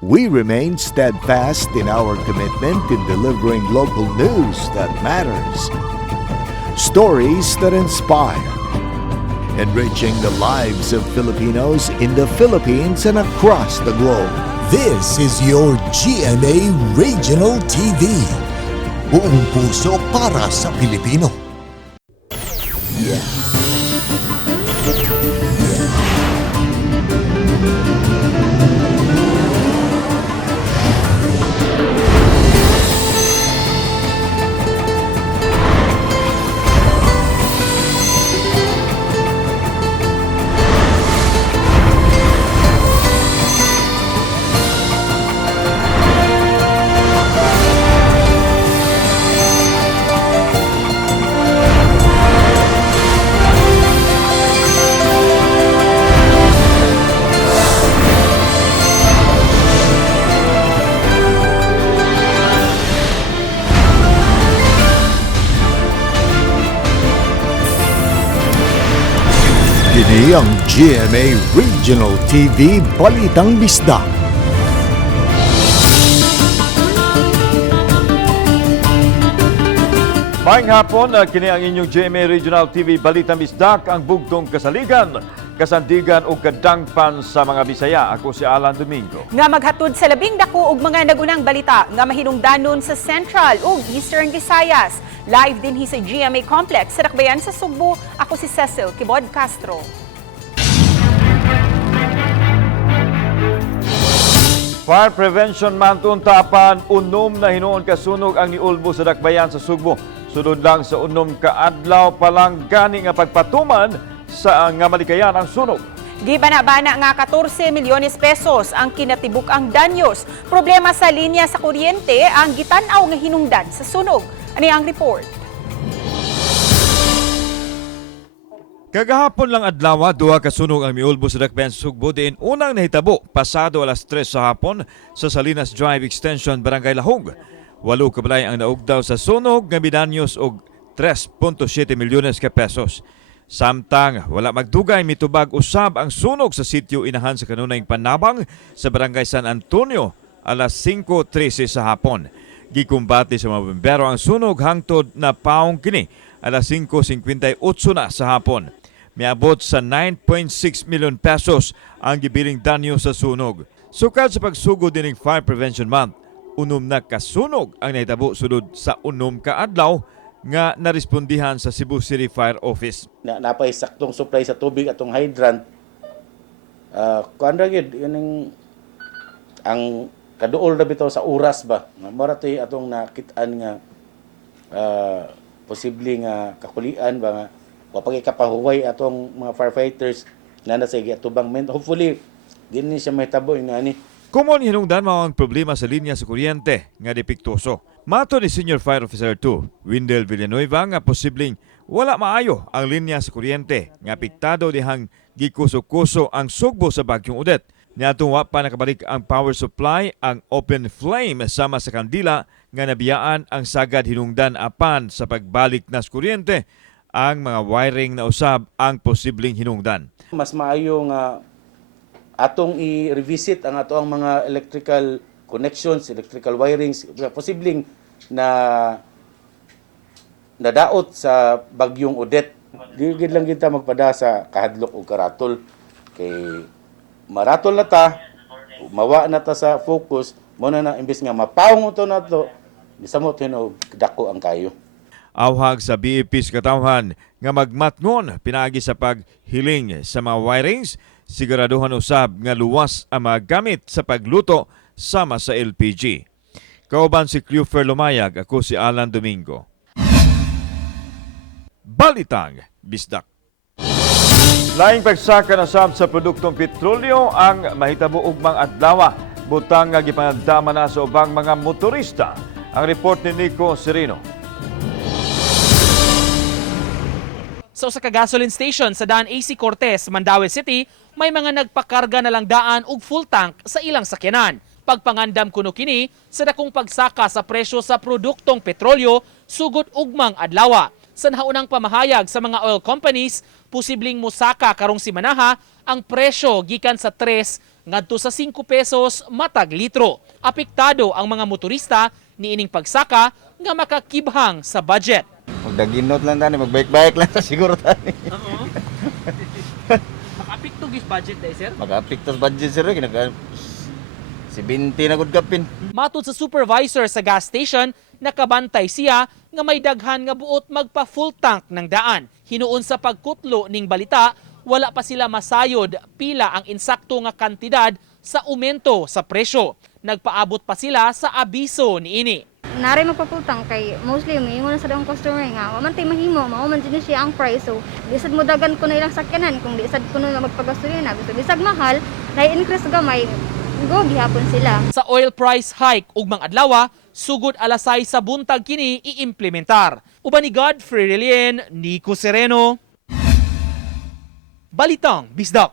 We remain steadfast in our commitment in delivering local news that matters. Stories that inspire. Enriching the lives of Filipinos in the Philippines and across the globe. This is your GMA Regional TV. Buong puso para sa Pilipino. Kini ang GMA Regional TV Balitang Bisdak. Maayong hapon, kini ang inyong GMA Regional TV Balitang Bisdak, ang bugtong kasaligan, kasandigan o kadangpan sa mga Bisaya. Ako si Alan Domingo. Nga maghatod sa labing dako og mga nagunang balita nga mahinungdanon sa Central ug Eastern Visayas. Live din sa GMA Complex sa Dakbayan sa Sugbo. Ako si Cecil Kibod Castro. Fire Prevention Month tapan, unom na hinuon kasunog ang niulbo sa Dakbayan sa Sugbo. Sunod lang sa unom ka adlaw palang gani nga pagpatuman sa nga malikayan ang sunog. Gibana-bana nga 14 milyones pesos ang kinatibuk ang danyos. Problema sa linya sa kuryente ang gitanaw nga hinungdan sa sunog. Ani ang report? Kagahapon lang adlaw, duha ka sunog ang miulbo sa Dakbayan sa Sugbo diin unang nahitabo pasado alas 3 sa hapon sa Salinas Drive Extension, Barangay Lahog. 8 kabalay ang naugdaw sa sunog nga bidanyos og 3.7 milyones ka pesos. Samtang wala magdugay mitubag usab ang sunog sa sitio inahan sa kanunayng Panabang sa Barangay San Antonio alas 5:13 sa hapon. Gikumbati sa mga bombero ang sunog hangtod na paong kini alas 5:58 na sa hapon. Miabot sa 9.6 milyon pesos ang gibiling danyo sa sunog. Sukad sa pagsugod dining Fire Prevention Month, unom na kasunog ang nahitabo sunod sa unom ka adlaw nga narespondihan sa Cebu City Fire Office. Napay saktong supply sa tubig atong hydrant. Kuan ra gyud ang kaduol na bitaw sa oras ba. Mara toy atong nakit-an nga posible nga kakulian ba nga wapagikapahuway atong mga firefighters na nasa atubang men. Hopefully dinhi siya mahitabo inani. Kumon hinungdan mao ang problema sa linya sa kuryente nga depektoso. Mato ni Senior Fire Officer 2, Windel Villanueva, nga posibleng wala maayo ang linya sa kuryente nga apektado dihang gikuso-kuso ang Sugbo sa Bagyong Odette. Niadtong wa pa nakabalik ang power supply, ang open flame sama sa kandila nga nabiyaan ang sagad hinungdan apan sa pagbalik na sa kuryente. Ang mga wiring na usab ang posibleng hinungdan. Mas maayo nga atong i-revisit ang atong mga electrical connections, electrical wirings, posibleng na nadaot sa Bagyong Odette. Gid lang kita magpada sa kahadlok o karatol. Kay maratol na ta, mawa na ta sa focus, mo na imbes nga mapawong ito na ito, misamot yun dako ang kayo. Awhag sa BEP sa katawhan nga magmatngon pinaagi sa paghiling sa mga wirings, siguraduhan usab nga luwas ang mga gamit sa pagluto sama sa LPG. Kauban si Cleofer Lumayag, ako si Alan Domingo. Balitang Bisdak. Laing pagsaka na sab sa produktong petrolyo ang mahitabo ugmang adlaw, butang nga gipanagdama na sa ubang mga motorista. Ang report ni Nico Serino. Sa usa ka gasoline station sa daan AC Cortez, Mandaue City, may mga nagpakarga na lang daan og full tank sa ilang sakyanan. Pagpangandam kuno kini sa dakong pagsaka sa presyo sa produktong petrolyo sugod ugmang adlaw. Sa naunang pamahayag sa mga oil companies, posibleng musaka karong simanaha ang presyo gikan sa 3 ngadto sa 5 pesos matag litro. Apektado ang mga motorista niining pagsaka nga makakibhang sa budget. Magdaginot lang tani, magbike-bike lang ta siguro tani. Makaapekto gis budget dai sir? Mag-apekto sa budget sir, kinaga si 20 na gud kapin. Matod sa supervisor sa gas station, nakabantay siya nga may daghan nga buot magpa full tank ng daan. Hinuon sa pagkutlo ning balita, wala pa sila masayod pila ang insakto nga kantidad sa aumento sa presyo. Nagpaabot pa sila sa abiso niini. Nari magpaputang kay mostly moingon sa daong customer nga wa man tay mahimo mao man din siya ang price, so bisag mo dagan ko na ilang sakyanan kung di sad ko na magpagasolina bisag mahal na increase gamay go gihapon sila. Sa oil price hike ug mga adlaw, sugod alasay sa buntag kini iimplementar. Uban ni Godfrey Relien, Nico Sereno, Balitang Bisdak.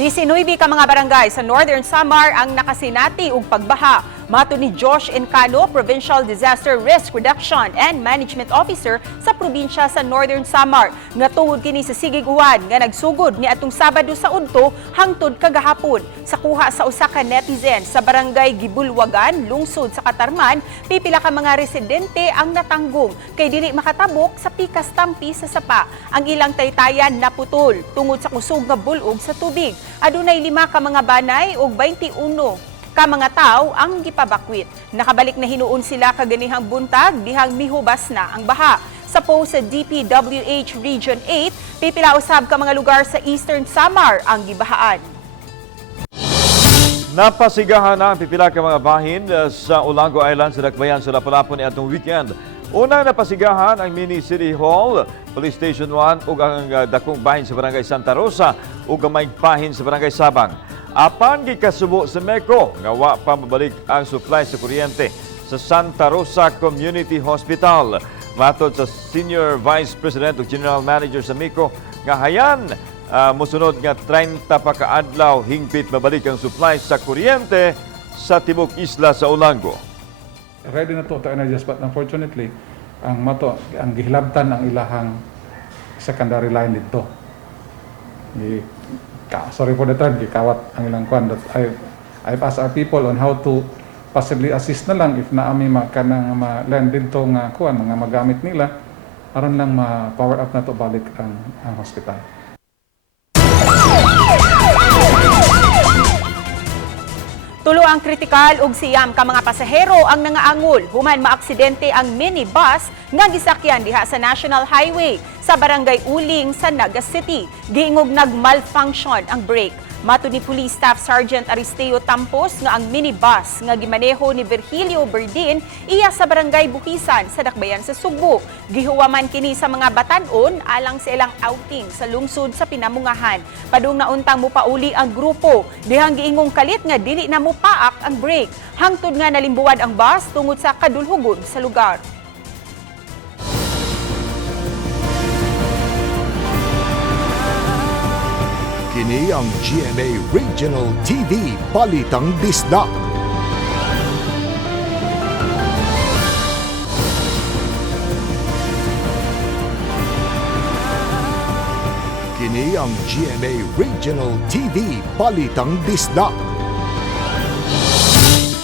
19 ka mga barangay sa Northern Samar ang nakasinati og pagbaha. Mato ni Josh Encano, Provincial Disaster Risk Reduction and Management Officer sa probinsya sa Northern Samar. Nga tungod kini sa sigig-uwan nga nagsugod ni atong Sabado sa udto hangtod kagahapon. Sa kuha sa usa ka netizen sa barangay Gibulwagan, lungsod sa Katarman, pipila ka mga residente ang natanggong kay dili makatabok sa pikas tampi sa sapa. Ang ilang taytayan naputol tungod sa kusog nga bulog sa tubig. Adunay 5 ka mga banay ug 21 ka mga tao ang gipabakwit. Nakabalik na hinuon sila kaganihang buntag dihang mihubas na ang baha. Sa post sa DPWH Region 8, pipila usab ka mga lugar sa Eastern Samar ang gibahaan. Napasigahan na ang pipila ka mga bahin sa Olango Island sa Dakbayan sa Lapu-Lapu ni atong weekend. Unang napasigahan ang Mini City Hall, Police Station 1 ug ang dakong bahin sa Barangay Santa Rosa ug gamay bahin sa Barangay Sabang. Apan gikasubo sa MECO nga wa pa mabalik ang supply sa kuryente sa Santa Rosa Community Hospital. Matod sa Senior Vice President ug General Manager sa MECO nga hayan mosunod nga 30 pa ka adlaw hingpit mabalik ang supply sa kuryente sa tibok isla sa Olango. Ready na to energies, but unfortunately ang gihilabtan ang ilahang secondary line dito. Sorry for the term, gikawat ang ilang kwan. I've asked our people on how to possibly assist na lang if naami makanang ma-land dito nga kuan mga magamit nila aron lang ma-power up na to balik ang hospital. Tulo ang kritikal ug siyam ka mga pasahero ang nangaangol human maaksidente ang minibus nga gisakyan diha sa National Highway sa Barangay Uling sa Naga City. Giingog nag-malfunction ang brake. Mato ni Police Staff Sergeant Aristeo Tampos nga ang minibus nga gimaneho ni Virgilio Berdin iya sa Barangay Bukisan sa Dakbayan sa Sugbo. Gihuwaman kini sa mga batan-on alang sa ilang outing sa lungsod sa Pinamungahan. Padung nauntang mupauli ang grupo dihang giingong kalit nga dili na mupaak ang brake. Hangtod nga nalimbuwad ang bus tungod sa kadulhugon sa lugar. Kini ang GMA Regional TV Balitang Bisdak. Kini ang GMA Regional TV Balitang Bisdak.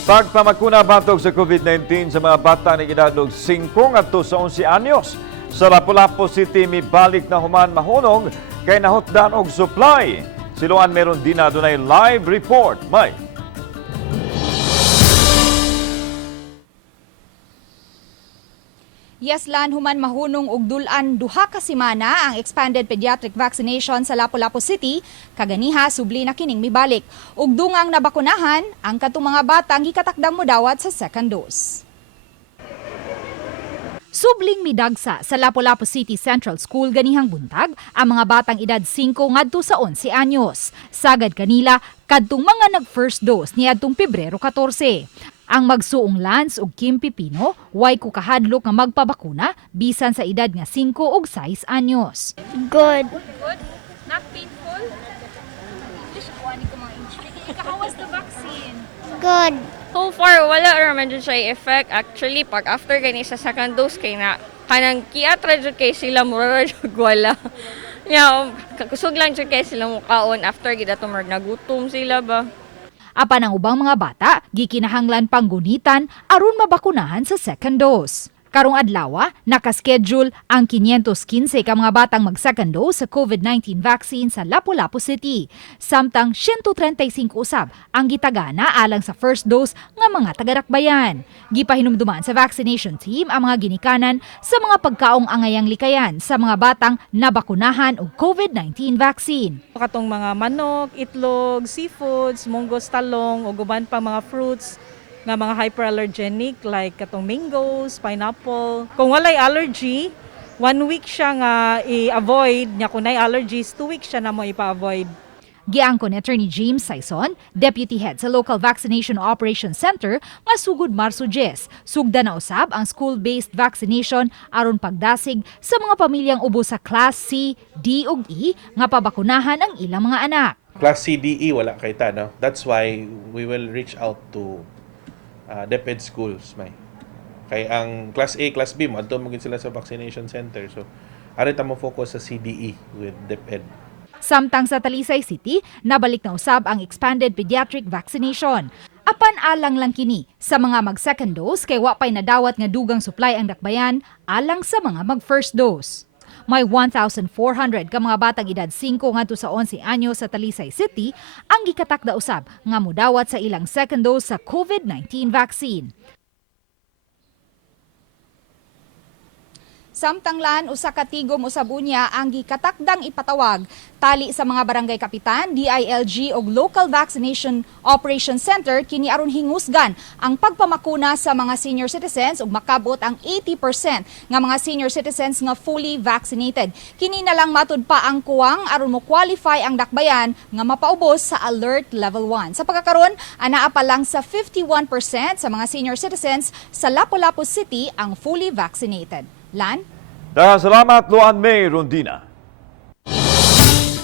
Pagpamakuna batog sa COVID-19 sa mga bata na edad 5 ngadto sa 11 anyos. Sa Lapu-Lapu City mibalik na human mahunong kay nahutdan og supply. Siluan meron din na dunay live report. May Yeslan human mahunong og dulan duha ka semana ang expanded pediatric vaccination sa Lapu-Lapu City, kaganiha subli na kining mibalik. Ug dungang nabakunahan ang katong mga bata ang gikatakdang modawat sa second dose. Subling midagsa sa Lapu-Lapu City Central School ganihang buntag ang mga batang edad 5 ngadto sa 11 anyos. Sagad kanila kadtong mga nag-first dose niadtong Pebrero 14. Ang magsuong Lance ug Kim Pipino way ko kahadlok nga magpabakuna bisan sa edad nga 5 ug 6 anyos. Good. Good? Not painful? How was the vaccine? Good. So far, wala naman dyan siya effect. Actually, pag after gani sa second dose, kay na kanang kiatra dyan kay sila mura wala. Yeah, kusog lang siya kay sila mukaon after gid ato nagutom sila ba. Apan ang ubang mga bata, gikinahanglan panggunitan aron mabakunahan sa second dose. Karong adlaw, nakaschedule ang 515 ka mga batang mag-second dose sa COVID-19 vaccine sa Lapu-Lapu City. Samtang 135 usab ang gitagana alang sa first dose nga mga taga-Dakbayan. Gipahinumduman sa vaccination team ang mga ginikanan sa mga pagkaong angayang likayan sa mga batang nabakunahan og COVID-19 vaccine. Katong mga manok, itlog, seafoods, munggos, talong, o guban pa mga fruits nga mga hyperallergenic like katong mangoes, pineapple. Kung walay allergy, 1 week siya nga i-avoid nya kung nay allergies, 2 weeks siya na mo ipa-avoid. Giangko ni Attorney James Saison, Deputy Head sa Local Vaccination Operations Center, nga sugod Marso 10, sugda na usab ang school-based vaccination aron pagdasig sa mga pamilyang ubos sa Class C, D ug E nga pabakunahan ang ilang mga anak. Class C, D, E wala kay ta, no? That's why we will reach out to DepEd schools, may. Kay ang Class A, Class B, mo magin sila sa vaccination center. So, arita mo focus sa CDE with DepEd. Samtang sa Talisay City, nabalik na usab ang expanded pediatric vaccination. Apan alang lang kini sa mga mag-second dose kay wa pay nadawat nga dugang supply ang Dakbayan alang sa mga mag-first dose. May 1,400 ka mga batang edad 5 ngadto sa 11 anyo sa Talisay City ang gikatakda usab nga modawat sa ilang second dose sa COVID-19 vaccine. Samtanglan usa ka tigom usab unya ang gikatakdang ipatawag tali sa mga barangay kapitan, DILG ug Local Vaccination Operations Center kini aron hingusgan ang pagpamakuna sa mga senior citizens ug makabot ang 80% nga mga senior citizens nga fully vaccinated. Kini na lang matud pa ang kuwang aron mo qualify ang Dakbayan nga mapaubos sa Alert Level 1. Sa pagkakaron, anaa pa lang sa 51% sa mga senior citizens sa Lapu-Lapu City ang fully vaccinated. Lan? Salamat, Luan May Rondina.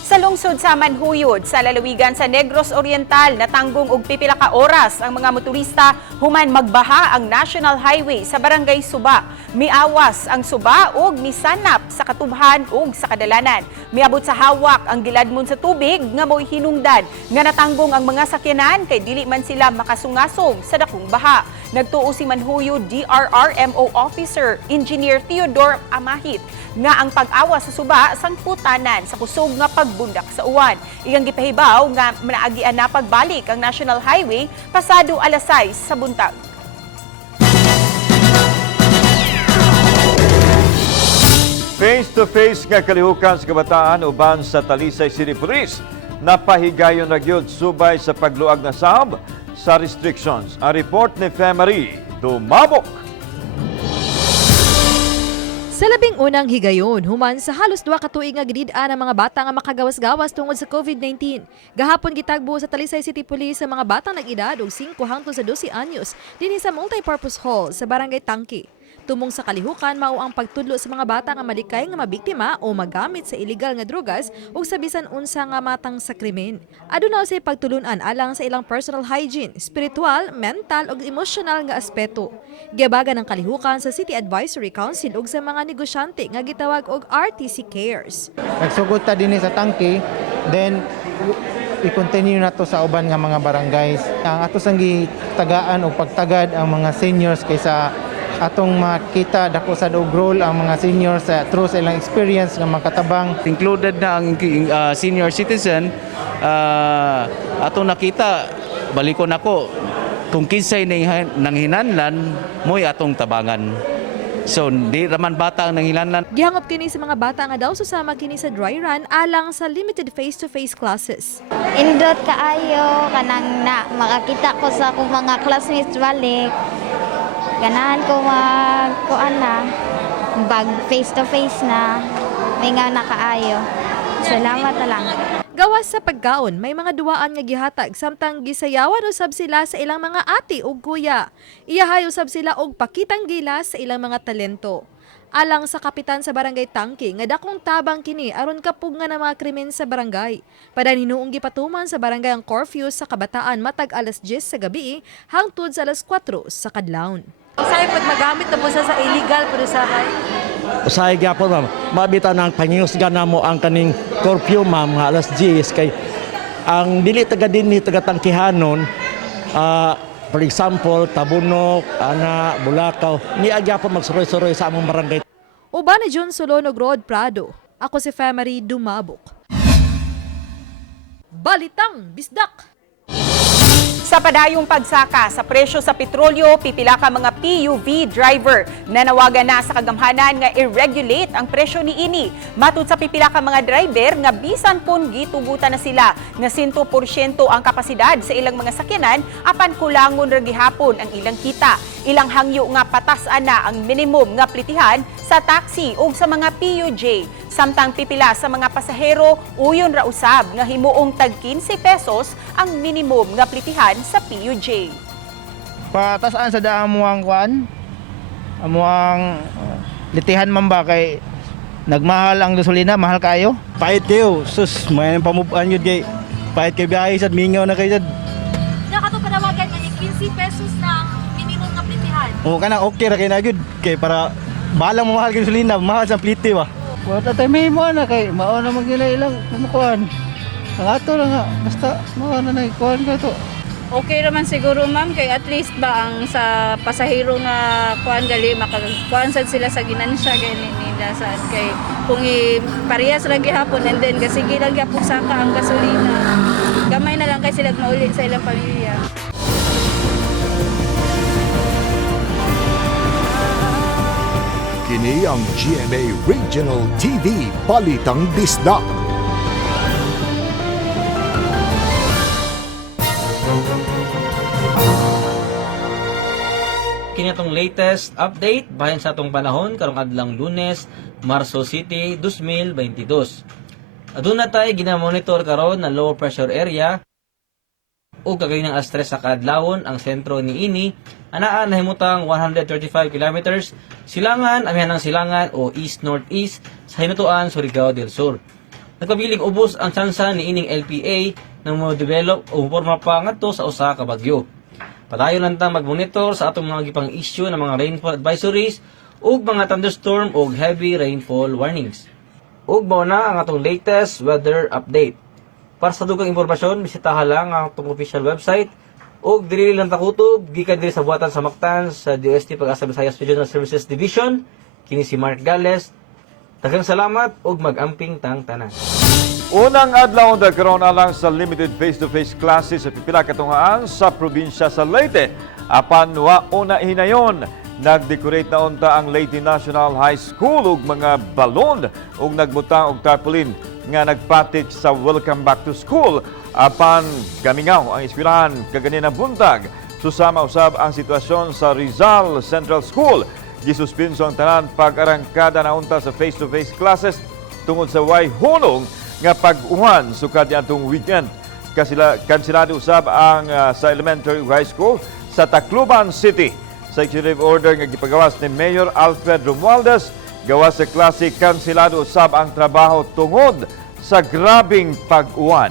Sa lungsod sa Manhuyod, sa lalawigan sa Negros Oriental, natanggong og pipila ka oras ang mga motorista human magbaha ang National Highway sa Barangay Suba. Miawas ang Suba ug misanap sa katubhan ug sa kadalanan. Miabot sa hawak ang giladmon sa tubig nga mo'y hinungdan nga natanggong ang mga sakyanan kay dili man sila makasungasong sa dakong baha. Nagtuo si Manhuyod DRRMO Officer Engineer Theodore Amahit nga ang pag-awa sa Suba sangputanan sa kusog nga pagbundak sa uwan. Igang gipahibaw nga manaagian na pagbalik ang National Highway pasado alas 6 sa buntag. Face-to-face nga kalihukan sa kabataan uban sa Talisay City Police. Napahigayon na gyud subay sa pagluag na sahab sa restrictions. Ang report ni Femari Dumabok. Sa labing unang higayon, human sa halos 2 ka tuig nga gidid-an ang mga bata nga makagawas-gawas tungod sa COVID-19. Gahapon gitagbo sa Talisay City Police sa mga batang nag-edad og 5 hangtod sa 12 anyos dinhi sa multipurpose hall sa Barangay Tangke. Tumong sa kalihukan mao ang pagtudlo sa mga bata nga malikay nga mabiktima o magamit sa illegal nga drugas ug sa bisan unsa nga matang sa krimen. Aduna say pagtulunan alang sa ilang personal hygiene, spiritual, mental ug emotional nga aspeto. Giabagan ang kalihukan sa City Advisory Council ug sa mga negosyante nga gitawag og RTC Cares. Nagsugod ta dinhi sa Tangke, then i-continue na to sa uban nga mga barangays. Ang ato sang gitagaan o pagtagad ang mga seniors kaysa atong makita dako sa role ang mga seniors through sa ilang experience nga makatabang. Included na ang senior citizen, atong nakita, balikon ako, kung kinsay nang hinanlan, mo'y atong tabangan. So, di raman bata ang nanghilanlan. Gihangop kini sa mga bata nga daw susama kini sa dry run alang sa limited face-to-face classes. Indot kaayo kanang na makakita ko sa akong mga classmates balik. Ganahan ko magkuan na bag face-to-face na may nga nakaayo. Salamat na lang. Gawas sa pagkaon, may mga duwaan nga gihatag samtang gisayawan usab sila sa ilang mga ati ug kuya. Iyahay usab sila og pakitang gilas sa ilang mga talento. Alang sa kapitan sa Barangay Tangke nga dakong tabang kini aron kapug nga na mga krimen sa barangay. Padaninuong gipatuman sa barangay ang curfew sa kabataan matag alas 10 sa gabi hangtod sa alas 4 sa kadlawon. Sa ipod magamit na po sa illegal pero sa usahay gyapon ma'am. Mabita nang pangingusgan namo ang kaning curfew ma'am nga alas 10 kay ang dili taga dinhi taga Tangkihanon for example Tabunok, Ana, Bulacau ni gyapon magsuroy-suroy sa among barangay. Uban ni Jun Solonog Road Prado. Ako si Femery Dumabok. Balitang Bisdak. Sa padayong pagsaka sa presyo sa petrolyo, pipila ka mga PUV driver na nawagan na sa kagamhanan nga i-regulate ang presyo ni ini. Matud sa pipila ka mga driver nga bisan pun gitugutan na sila nga 100% ang kapasidad sa ilang mga sakyanan apan kulangon ra gihapon ang ilang kita. Ilang hangyo nga patasan na ang minimum nga plitihan sa taxi o sa mga PUJ. Samtang pipila sa mga pasahero, uyon ra usab nga himuong tag 15 pesos ang minimum nga plitihan sa PUJ. Patasaan sa daamuang kuan, amuang litihan man ba kay nagmahal ang gasolina, mahal kayo? Pahit kayo, sus, may pamubuan yun kay pahit kayo biyahe sad mingaw na kayo sad. Nakato panawagan nga 15 pesos na minimum nga plitihan. O kana okay ra kay na gyud kay para balang mamahal kayo gasolina, mahal sa plite ba. Wala tayo may mo na kay mao na magila ilang kumukuan. Ang ato lang nga, basta mao na kuan ka to. Okay naman siguro ma'am kay at least ba ang sa pasahero nga kuan gali makakuan sad sila sa ginansya gani nila sad kay kung parehas ra gihapon and then gasige lang gyapon saka ang gasolina. Gamay na lang kay sila mauli sa ilang pamilya. Kini ang GMA Regional TV Balitang Bisdak. Kini atong latest update bahin sa atong panahon karong adlang Lunes, Marso City 2022. Aduna tay ginamonitor karon na low pressure area ug kagayon ng astres sa kadlawon ang sentro ni ini anaa nahimutang 135 kilometers silangan amihanang silangan o east-northeast sa hinutuan Surigao del Sur. Nagpabiling ubos ang tsansa ni ining LPA nang mo-develop o forma pa ngadto sa usa ka bagyo. Padayon lang ta mag-monitor sa atong mga gipang issue ng mga rainfall advisories ug mga thunderstorm o heavy rainfall warnings. Ug mao na ang atong latest weather update. Para sa dugang impormasyon, bisitaha lang ang atong official website ug diri lang ta kutob gikan diri sa buhatan sa Mactan sa DOST Pag-asa Visayas Regional Services Division. Kini si Mark Gales. Daghang salamat ug mag-amping tang tanan. Unang adlaw nagkaroon na lang sa limited face-to-face classes sa pipila katungaan sa probinsya sa Leyte. Apan wa una hinayon, nag-decorate na unta ang Leyte National High School ug mga balon ug nagbutang og tarpaulin nga nagpatik sa Welcome Back to School. Apan gamingaw ang eskwelahan kaganinang buntag. Susama usab ang sitwasyon sa Rizal Central School. Gisuspenso ang tanan pag-arangkada na unta sa face-to-face classes tungod sa way hunong nga pag-uwan sukad niadtong weekend. Kansilado usab ang sa elementary high school sa Tacloban City. Sa executive order nga gipagawas ni Mayor Alfred Romualdez, gawas sa klase kansilado usab ang trabaho tungod sa grabing pag-uwan.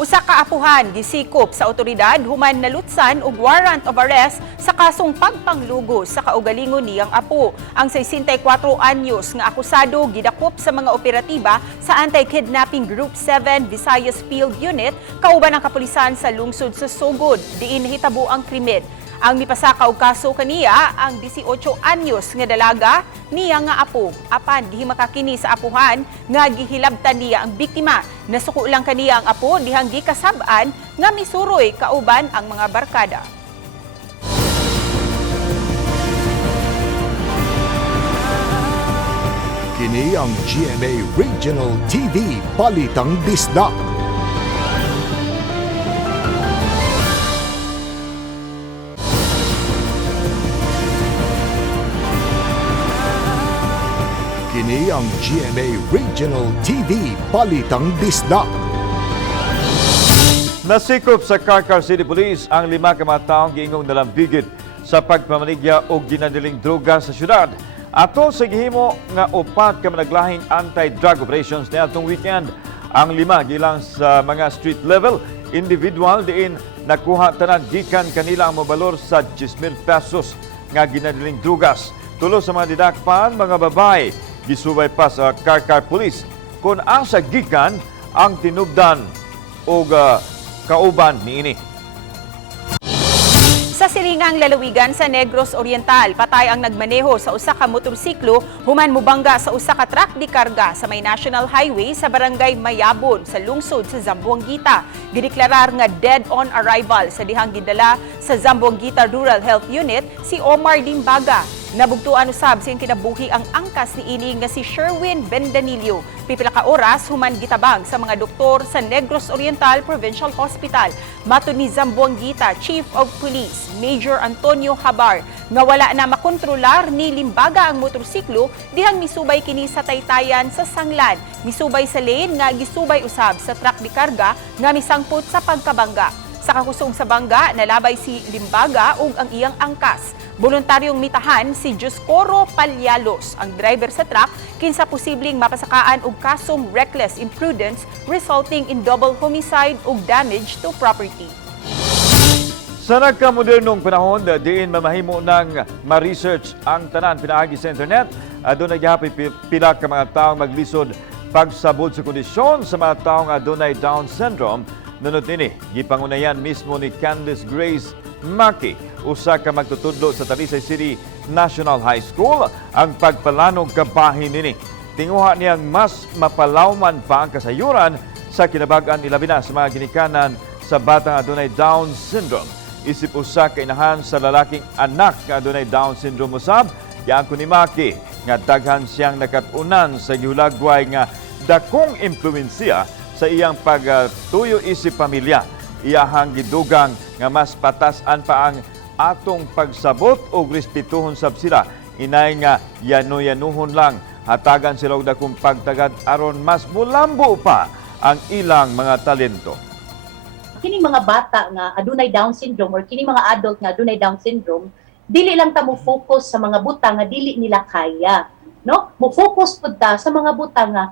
Usa ka apuhan gisikop sa otoridad human nalutsan og warrant of arrest sa kasong pagpanglugo sa kaugalingon niyang apo. Ang 64 anyos nga akusado gidakop sa mga operatiba sa Anti-Kidnapping Group 7 Visayas Field Unit kauban ang kapulisan sa lungsod sa Sogod diin nahitabo ang krimen. Ang mipasaka og kaso kaniya ang 18 anyos nga dalaga niya nga apo. Apan gihimaka kini sa apuhan nga gihilabtan niya ang biktima. Nasuko lang kaniya ang apo dihang gikasab-an nga misuroy kauban ang mga barkada. Kini ang GMA Regional TV Balitang Bisdak. Kini ang GMA Regional TV Balitang Bisdak. Nasikop sa Carcar City Police ang 5 ka mga taong giingong nalambigit sa pagpamaligya o ginadiling droga sa syudad. Ato sa gihimo nga 4 ka managlahing anti-drug operations niadtong weekend. Ang 5 gilang sa mga street level individual diin nakuha tanan gikan kanila ang mabalor sa 10,000 pesos nga ginadiling drugas. Tulo sa mga didakpan, mga babae, gisubay pa sa Karkar Police kung asa gikan ang tinubdan o kauban niini. Sa silingang lalawigan sa Negros Oriental, patay ang nagmaneho sa usa ka motorsiklo human mubangga sa usa ka truck di karga sa may National Highway sa barangay Mayabon sa lungsod sa Zamboanguita. Gideklarar nga dead on arrival sa dihang gidala sa Zamboanguita Rural Health Unit si Omar Limbaga. Nabugtuan usab siyang kinabuhi ang angkas ni ini nga si Sherwin Bendanillo. Pipila ka oras human gitabang sa mga doktor sa Negros Oriental Provincial Hospital. Matud ni Zamboanguita Chief of Police Major Antonio Habar nga wala na makontrolar ni Limbaga ang motorsiklo dihang misubay kini sa taytayan sa Sanglan. Misubay sa lane nga gisubay usab sa truck di karga nga misangpot sa pagkabangga. Sa kakusog sa bangga, nalabay si Limbaga ug ang iyang angkas. Voluntaryong mitahan si Joscoro Palyalos, ang driver sa truck, kinsa posibleng mapasakaan og kasong reckless imprudence resulting in double homicide ug damage to property. Sa nagkamodernong panahon, diin mamahimo ng ma-research ang tanan pinaagi sa internet, adunay gihapon pila ka mga taong maglisod pagsabot sa kondisyon sa mga taong adunay Down syndrome. Nunod nini, gipangunayan mismo ni Candice Grace Maki, usa ka magtutudlo sa Talisay City National High School, ang pagpalanog kabahin nini. Tinguha niyang mas mapalawman pa ang kasayuran sa kinabag-an ilabi na sa mga ginikanan sa batang adunay Down syndrome. Isip usa ka inahan sa lalaking anak nga adunay Down syndrome usab, yang ni Maki nga daghan siyang nakatunan sa gihulagway nga dakong impluwensiya sa iyang pagtuyo isip pamilya. Iyahang gidugang nga mas patasan pa ang atong pagsabot o respetuhon sab sila. Inay nga yano-yanuhon lang, hatagan sila og dakong pagtagad aron mas mulambo pa ang ilang mga talento. Kining mga bata nga adunay Down syndrome or kining mga adult nga adunay Down syndrome, dili lang ta mo focus sa mga buta nga dili nila kaya, no? Mo focus pud ta sa mga buta nga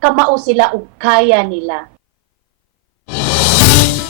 kamao sila ug kaya nila.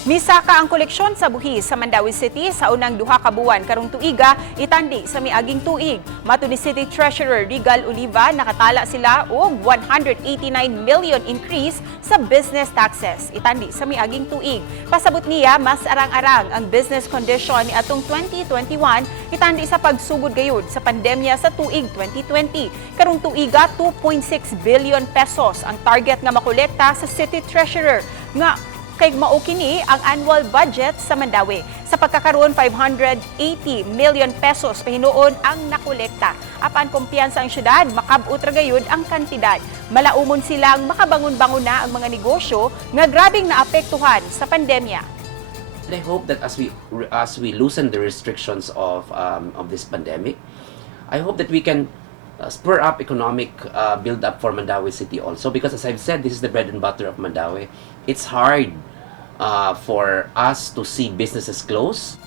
Misaka ang koleksyon sa buhis sa Mandawi City sa unang duha ka buwan karong tuiga itandi sa miaging tuig. Matud ni City Treasurer Regal Oliva, nakatala sila og 189 million increase sa business taxes itandi sa miaging tuig. Pasabot niya mas arang-arang ang business condition ni atong 2021 itandi sa pagsugod gayud sa pandemya sa tuig 2020. Karong tuiga 2.6 billion pesos ang target nga makolekta sa City Treasurer nga kay mao kini ang annual budget sa Mandawi. Sa pagkakaroon 580 million pesos pahinuon ang nakolekta. Apan kumpiyansa ang syudad, makab-ut ra gayud ang kantidad. Malaumon silang makabangon-bangon na ang mga negosyo nga grabing naapektuhan sa pandemya. I hope that as we loosen the restrictions of this pandemic, I hope that we can spur up economic build up for Mandawi City also, because as I've said, this is the bread and butter of Mandawi. It's hard for us to see businesses close.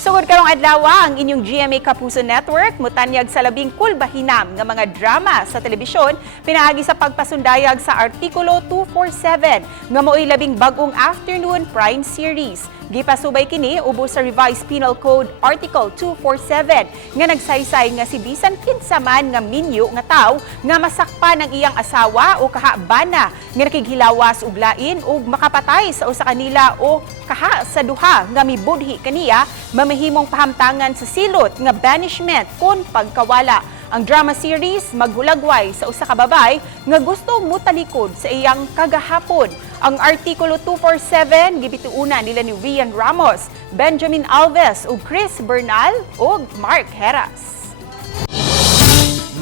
Sugod karong adlaw ang inyong GMA Kapuso Network mutanyag sa labing kulbahinam nga mga drama sa telebisyon pinaagi sa pagpasundayag sa Artikulo 247 nga mo'y labing bagong afternoon prime series. Gipasubay kini ubos sa Revised Penal Code Article 247 nga nagsaysay nga si bisan kinsa man nga minyo nga tawo nga masakpan ang iyang asawa o kahabana nga nakighilawas ug lain ug makapatay sa usa kanila o kaha sa duha nga mibudhi kaniya mamahimong pahamtangan sa silot nga banishment kon pagkawala. Ang drama series maghulagway sa usa ka babay nga gusto mutalikod sa iyang kagahapon. Ang Artikulo 247 gibituuna nila ni Rian Ramos, Benjamin Alves ug Chris Bernal ug Mark Heras.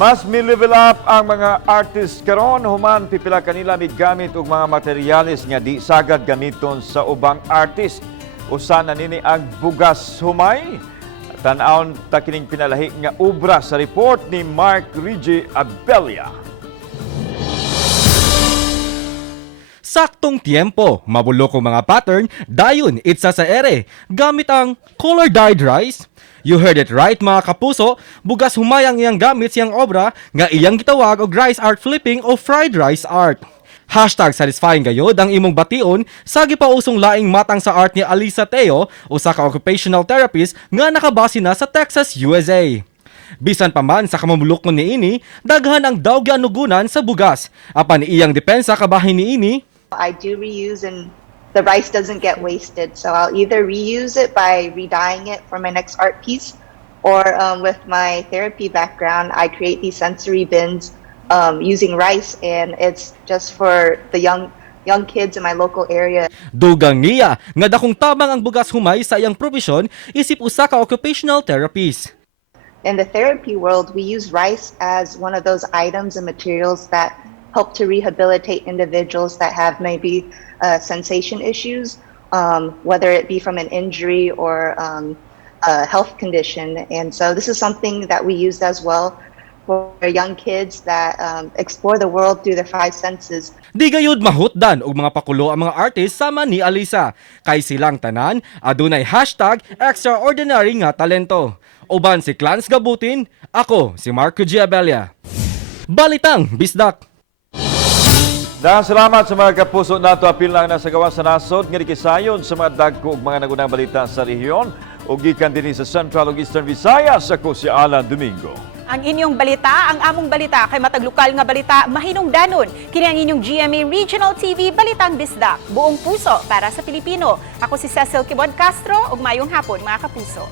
Mas mi-level up ang mga artist karon human pipila kanila migamit og mga materyales nga di sagad gamiton sa ubang artist. Usa na nini ang bugas humay. Tan-aon ta kining pinalahi nga obra sa report ni Mark Rigi Abelia. Saktong tiempo, mabulok ang mga pattern, dayon itsa sa ere, gamit ang color-dyed rice. You heard it right mga kapuso, bugas humayang iyang gamit siyang obra nga iyang gitawag og rice art flipping o fried rice art. #satisfying gayod ang imong bation sa gipausong laing matang sa art ni Alisa Teo, usa ka occupational therapist nga nakabase na sa Texas, USA. Bisan pa man sa kamamulukon niini, daghan ang daw gianugunan sa bugas. Apan iyang depensa kabahin niini, I do reuse and the rice doesn't get wasted. So I'll either reuse it by re-dyeing it for my next art piece, or with my therapy background, I create these sensory bins using rice, and it's just for the young kids in my local area. dugang niya nga dakong tabang ang bugas humay sa iyang probisyon isip usa ka occupational therapist. In the therapy world, we use rice as one of those items and materials that help to rehabilitate individuals that have maybe sensation issues, whether it be from an injury or a health condition. And so this is something that we used as well for young kids that explore the world through their 5 senses. Di gayud mahutdan og mga pakulo ang mga artist sama ni Alisa. Kay silang tanan, adunay #extraordinary nga talento. Uban si Clans Gabutin, ako si Marco Giabella. Balitang Bisdak. Dahil salamat sa mga kapuso nato apil lang na sa gawa sa nasod nga dikisayon sa mga dagko ug mga nagunang balita sa rehiyon ug gikan dinhi sa Central ug Eastern Visayas. Ako si Alan Domingo. Ang inyong balita, ang among balita kay matag lokal nga balita mahinungdanon. Kini ang inyong GMA Regional TV Balitang Bisdak. Buong puso para sa Pilipino. Ako si Cecil Kibod Castro ug mayong hapon mga kapuso.